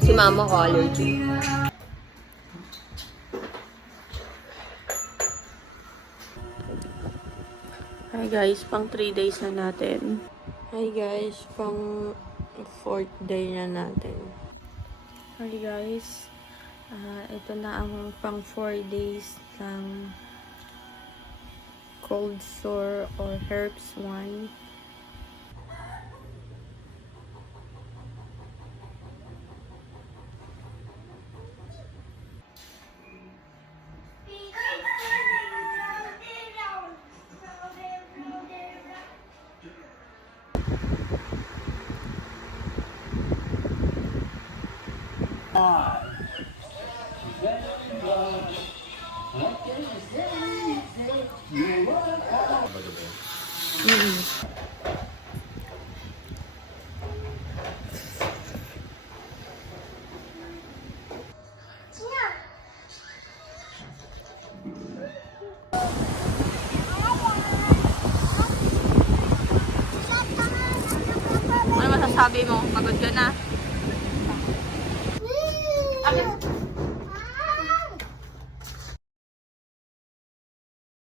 si mama ko allergy. Hi guys, pang 3 days na natin. Hi guys, pang 4th day na natin. Hi guys, ah, ito na ang pang 4 days ng cold sore or herpes 1. Ano masasabi mo? Pagod ka na? আপনি